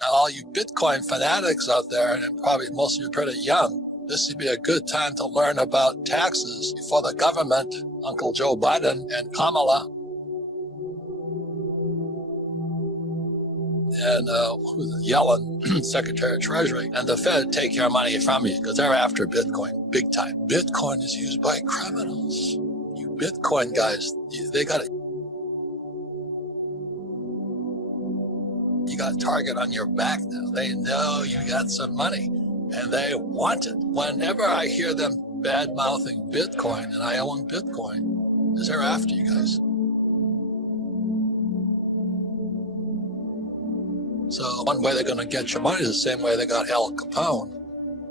Now, all you Bitcoin fanatics out there, and probably most of you are pretty young, this would be a good time to learn about taxes before the government, Uncle Joe Biden and Kamala, and Yellen, Secretary of Treasury, and the Fed take your money from you because they're after Bitcoin big time. Bitcoin is used by criminals. You Bitcoin guys, they got it. You got a target on your back now. They know you got some money and they want it. Whenever I hear them bad mouthing Bitcoin and I own Bitcoin, is they're after you guys. So one way they're going to get your money is the same way they got Al Capone.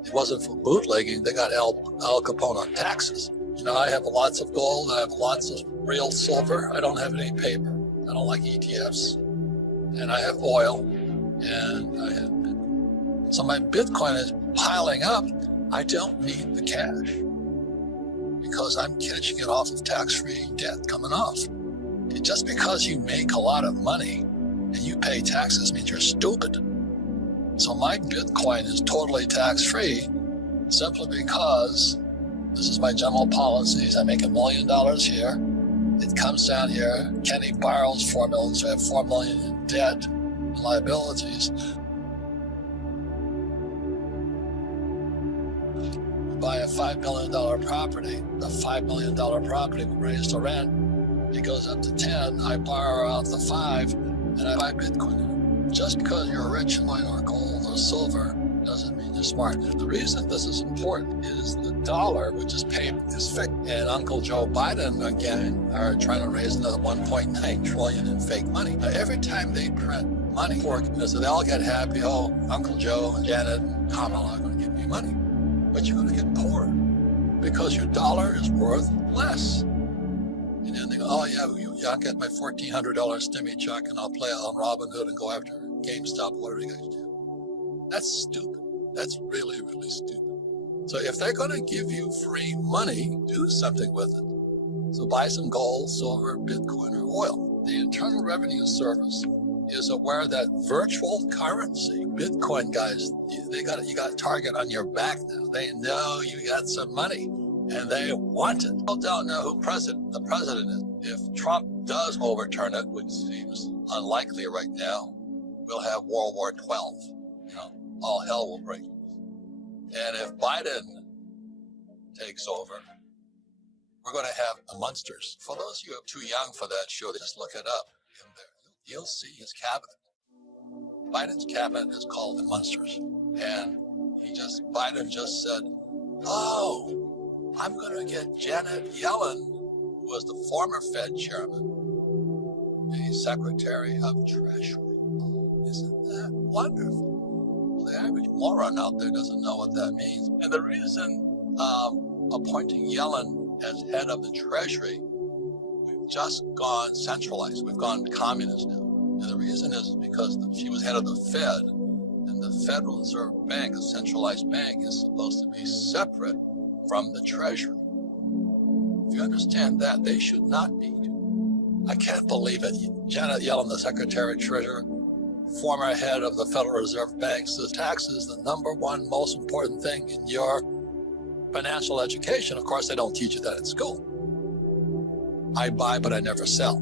It wasn't for bootlegging. They got Al Capone on taxes. You know, I have lots of gold. I have lots of real silver. I don't have any paper. I don't like ETFs. And I have oil, and I have Bitcoin. So my Bitcoin is piling up. I don't need the cash because I'm catching it off of tax-free debt coming off. Just because you make a lot of money and you pay taxes means you're stupid. So my Bitcoin is totally tax-free simply because this is my general policies. I make $1 million here. It comes down here. Kenny borrows $4 million, so I have $4 million in debt and liabilities. Buy a $5 million property. The $5 million property will raise the rent. It goes up to 10. I borrow out the 5, and I buy Bitcoin. Just because you're rich in oil or gold or silver doesn't mean you're smart. The reason this is important is the dollar, which is paid, is fake. And Uncle Joe Biden, again, are trying to raise another $1.9 trillion in fake money. Now, every time they print money for it, so they all get happy. Oh, Uncle Joe and Janet and Kamala are going to give me money. But you're going to get poorer because your dollar is worth less. And then they go, oh, yeah, I'll get my $1,400 stimmy check and I'll play on Robinhood and go after GameStop, whatever you guys do. That's stupid. That's really, really stupid. So if they're going to give you free money, do something with it. So buy some gold, silver, Bitcoin, or oil. The Internal Revenue Service is aware that virtual currency, Bitcoin guys, you got a target on your back now. They know you got some money and they want it. People don't know who the president is. If Trump does overturn it, which seems unlikely right now, we'll have World War XII. You know, all hell will break loose. And if Biden takes over, we're going to have the monsters. For those of you who are too young for that show, just look it up in there. You'll see his cabinet. Biden's cabinet is called the monsters. And Biden just said, oh, I'm going to get Janet Yellen, who was the former Fed chairman, the Secretary of Treasury. Isn't that wonderful? Well, the average moron out there doesn't know what that means. And the reason appointing Yellen as head of the Treasury, we've just gone centralized. We've gone communist now. And the reason is because she was head of the Fed, and the Federal Reserve Bank, a centralized bank, is supposed to be separate from the Treasury. If you understand that, they should not be. I can't believe it. Janet Yellen, the Secretary of Treasury, former head of the Federal Reserve Bank, says tax is the number one most important thing in your financial education. Of course, they don't teach you that at school. I buy, but I never sell.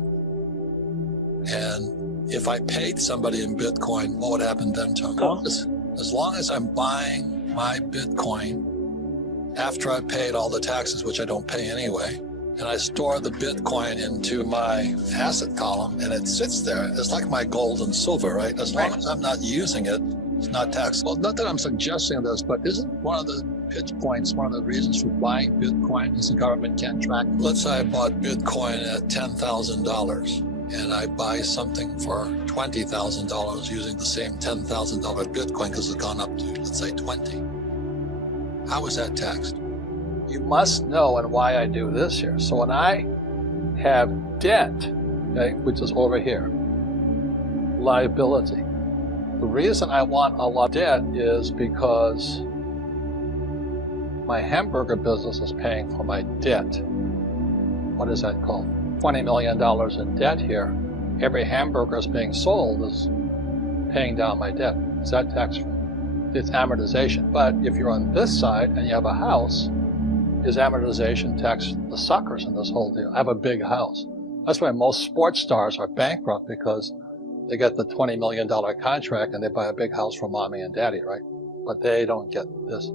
And if I paid somebody in Bitcoin, what would happen then to them? As long as I'm buying my Bitcoin after I've paid all the taxes, which I don't pay anyway, and I store the Bitcoin into my asset column and it sits there, it's like my gold and silver, right? As long as I'm not using it, it's not taxable. Not that I'm suggesting this, but isn't one of the pitch points, one of the reasons for buying Bitcoin is the government can't track? Let's say I bought Bitcoin at $10,000 and I buy something for $20,000 using the same $10,000 Bitcoin because it's gone up to, let's say, 20. How is that taxed? You must know and why I do this here. So when I have debt, okay, which is over here, liability. The reason I want a lot of debt is because my hamburger business is paying for my debt. What is that called? $20 million in debt here. Every hamburger is being sold is paying down my debt. Is that tax-free? It's amortization. But if you're on this side and you have a house, is amortization tax the suckers in this whole deal? I have a big house. That's why most sports stars are bankrupt, because they get the $20 million contract and they buy a big house for mommy and daddy, right? But they don't get this.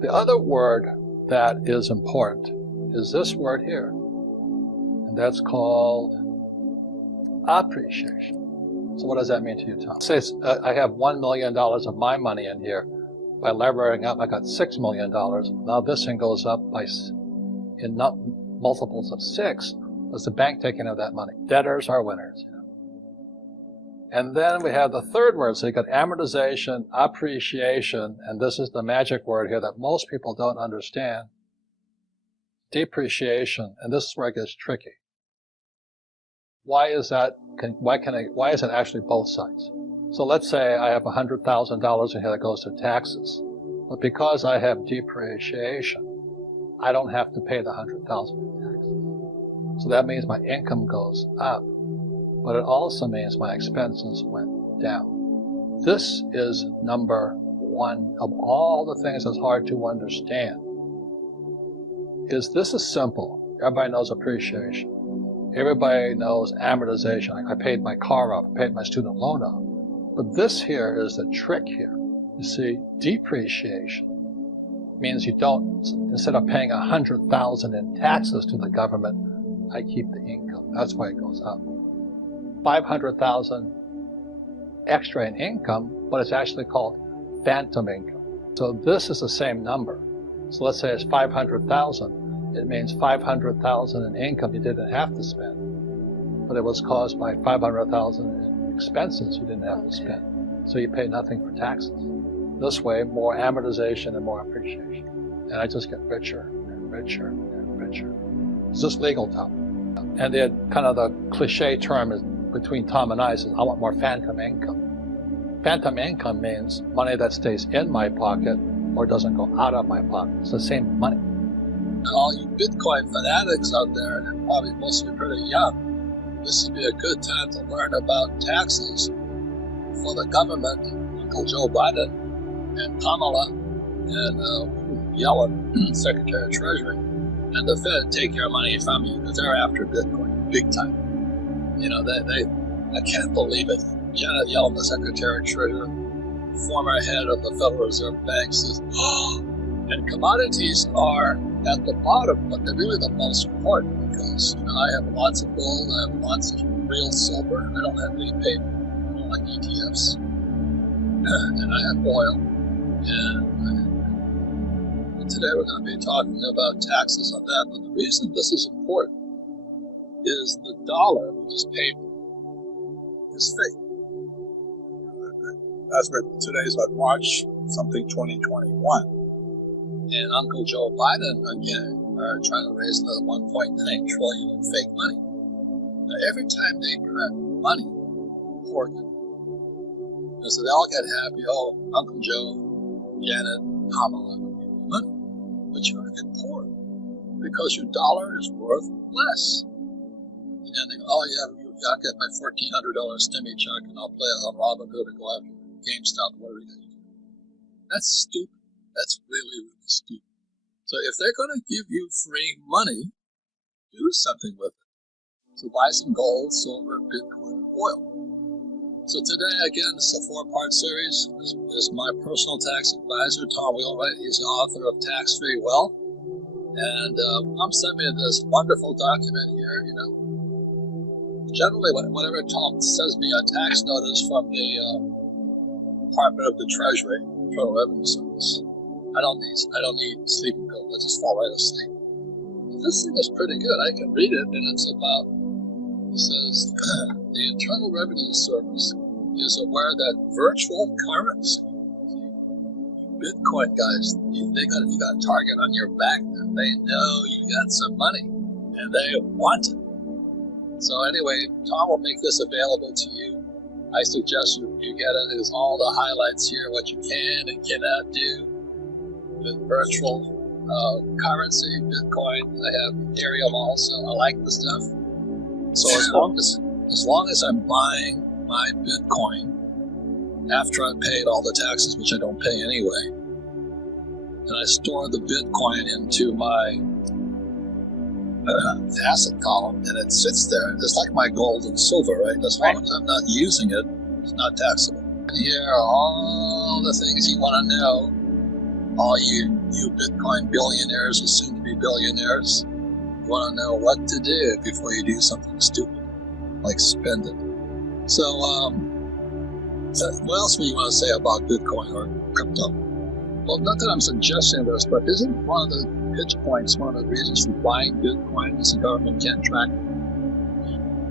The other word that is important is this word here, and that's called appreciation. So what does that mean to you, Tom? Say I have $1 million of my money in here. By levering up, I got $6 million. Now this thing goes up by in multiples of 6. Does the bank take any of that money? Debtors are winners. And then we have the third word. So you got amortization, appreciation, and this is the magic word here that most people don't understand. Depreciation, and this is where it gets tricky. Why is that? Why is it actually both sides? So let's say I have $100,000 in here that goes to taxes, but because I have depreciation, I don't have to pay the $100,000 in taxes. So that means my income goes up, but it also means my expenses went down. This is number one of all the things that's hard to understand. This is simple. Everybody knows appreciation. Everybody knows amortization. I paid my car off, I paid my student loan off. But this here is the trick here. You see, depreciation means you don't, instead of paying $100,000 in taxes to the government, I keep the income. That's why it goes up. $500,000 extra in income, but it's actually called phantom income. So this is the same number. So let's say it's $500,000. It means $500,000 in income you didn't have to spend, but it was caused by $500,000 in expenses you didn't have to spend. So you pay nothing for taxes. This way, more amortization and more appreciation. And I just get richer and richer and richer. It's just legal, Tom. And the kind of the cliche term is between Tom and I is, I want more phantom income. Phantom income means money that stays in my pocket or doesn't go out of my pocket. It's the same money. All you Bitcoin fanatics out there, and probably most of you are pretty young, this would be a good time to learn about taxes for the government, Uncle Joe Biden and Kamala and Yellen, Secretary of Treasury, and the Fed take your money from you because they're after Bitcoin big time. You know, I can't believe it. Janet Yellen, the Secretary of Treasury, former head of the Federal Reserve Bank, says, and commodities are at the bottom, but they're really the most important because I have lots of gold, I have lots of real silver, I don't have any paper, I don't like ETFs, and I have oil. And today we're going to be talking about taxes on that, but the reason this is important is the dollar, which is paper, is fake. That's what today's on March something 2021. And Uncle Joe Biden, again, are trying to raise another $1.9 trillion in fake money. Now, every time they print money, poor them. And so they all get happy, oh, Uncle Joe, Janet, Kamala, give me money. But you're going to get poor because your dollar is worth less. And they go, oh, yeah, I'll get my $1,400 stimmy check and I'll play on Robinhood and go after GameStop, whatever you do. That's stupid. That's really, really stupid. So if they're going to give you free money, do something with it. So buy some gold, silver, Bitcoin, and oil. So today, again, this is a 4-part series. This is my personal tax advisor, Tom Wheelwright. He's the author of Tax-Free Wealth. And I'm sending me this wonderful document here, Generally, whenever Tom sends me a tax notice from the Department of the Treasury, Federal Revenue Service, I don't need sleeping pills. I just fall right asleep. This thing is pretty good. I can read it, and it says, the Internal Revenue Service is aware that virtual currency, Bitcoin guys, you got a target on your back, and they know you got some money, and they want it. So anyway, Tom will make this available to you. I suggest you get it. There's all the highlights here, what you can and cannot do. The virtual currency, Bitcoin. I have Ethereum also. I like the stuff. So as long as I'm buying my Bitcoin after I paid all the taxes, which I don't pay anyway, and I store the Bitcoin into my asset column, and it sits there. It's like my gold and silver, right? As long as I'm not using it, it's not taxable. And here are all the things you want to know. All you Bitcoin billionaires or soon-to-be billionaires, you want to know what to do before you do something stupid, like spend it. So, what else do you want to say about Bitcoin or crypto? Well, not that I'm suggesting this, but isn't one of the pitch points, one of the reasons for buying Bitcoin is the government can't track it?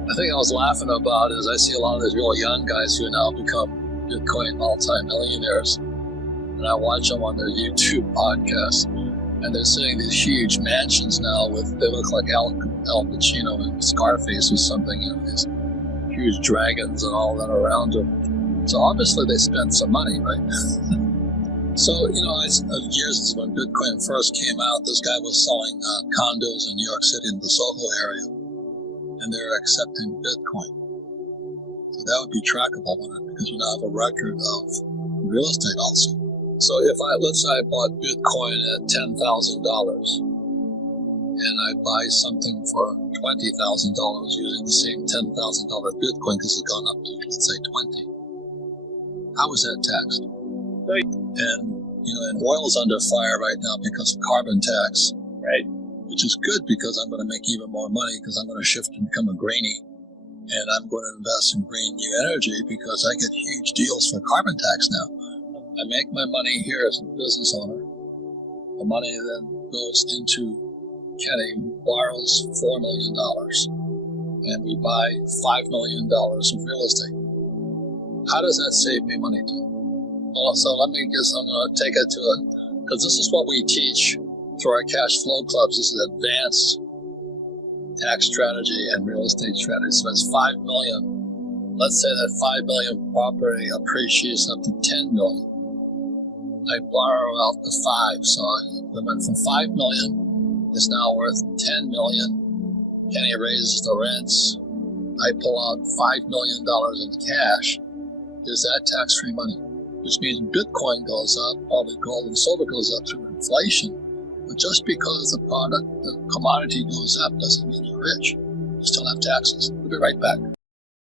I think I was laughing about is I see a lot of these real young guys who now become Bitcoin multi-millionaires, and I watch them on their YouTube podcasts, and they're sitting in these huge mansions now they look like Al Pacino and Scarface or something, these huge dragons and all that around them. So obviously they spent some money, right? So, years when Bitcoin first came out, this guy was selling condos in New York City in the Soho area, and they're accepting Bitcoin. So that would be trackable on it because you now have a record of real estate also. So let's say I bought Bitcoin at $10,000, and I buy something for $20,000 using the same $10,000 Bitcoin because it's gone up to, let's say, 20. How is that taxed? Right. And oil is under fire right now because of carbon tax. Right. Which is good because I'm going to make even more money because I'm going to shift and become a greenie. And I'm going to invest in green new energy because I get huge deals for carbon tax now. I make my money here as a business owner. The money then goes into Kenny borrows $4 million and we buy $5 million of real estate. How does that save me money? Well, so I'm going to take it to it, because this is what we teach through our cash flow clubs. This is advanced tax strategy and real estate strategy. So it's $5 million. Let's say that $5 million property appreciates up to $10 million. I borrow out the 5, so I went from $5 million, it's now worth $10 million. Kenny raises the rents. I pull out $5 million in cash. Is that tax-free money? Which means Bitcoin goes up, probably gold and silver goes up through inflation. But just because the commodity goes up doesn't mean you're rich. You still have taxes. We'll be right back.